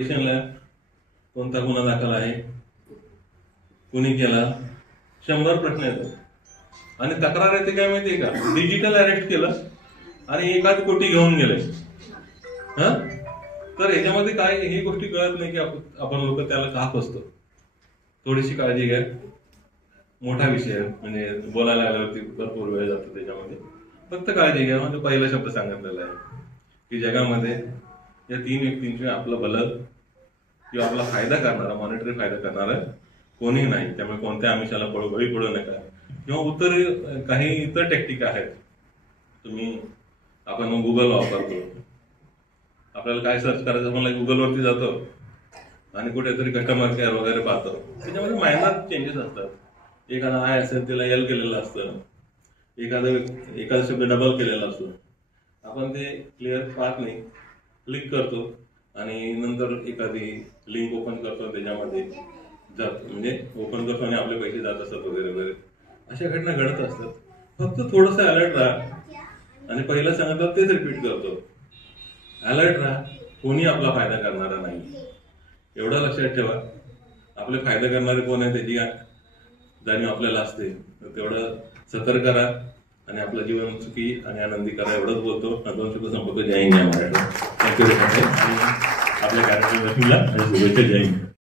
स्टेशनला कोणता गुन्हा दाखल आहे, कुणी केला, 100 प्रश्न येतात. आणि तक्रार येते काय माहितीये का, डिजिटल अरेस्ट केलं आणि 1 कोटी घेऊन गेले. तर याच्यामध्ये काय ही गोष्टी कळत नाही की आपण लोक त्याला का फसतो. थोडीशी काळजी घ्या. मोठा विषय म्हणजे बोलायला आल्यावरती भरपूर वेळ जातो त्याच्यामध्ये. फक्त काळजी घ्या. म्हणजे पहिला शब्द सांगितलेला आहे की जगामध्ये या 3 व्यक्तींचे आपलं भलं किंवा आपला फायदा करणारा, मॉनिटरी फायदा करणारा कोणी नाही. त्यामुळे कोणत्या आमिषाला बळी पडू नका. किंवा काही इतर टेक्निक आहेत. आपण गुगल वापरतो. आपल्याला काय सर्च करायचं म्हणलं गुगलवरती जातो आणि कुठेतरी कस्टमर केअर वगैरे पाहतो. त्याच्यामध्ये मायनर चेंजेस असतात. एखादा आय असेल त्याला एल केलेलं असतं, एखादा शब्द डबल केलेला असतो. आपण ते क्लिअर पाहत नाही, क्लिक करतो आणि नंतर एखादी लिंक ओपन करतो, त्याच्यामध्ये जातो म्हणजे ओपन करतो आणि आपले पैसे जात असतात वगैरे वगैरे. अशा घटना घडत असतात. फक्त थोडंसं अलर्ट राहा. आणि पहिलं सांगितलं तेच रिपीट करतो, अलर्ट राहा. कोणी आपला फायदा करणारा नाही, एवढं लक्षात ठेवा. आपले फायदा करणारे कोण आहे त्याची जाणीव आपल्याला असते. तेवढं सतर्क करा आणि आपलं जीवन सुखी आणि आनंदी करा. एवढंच बोलतो. 2 शब्द संपवतो. जय हिंद, जय महाराष्ट्र. थँक्यू. आणि आपल्या कार्यक्रमाला शुभेच्छा. जय हिंद.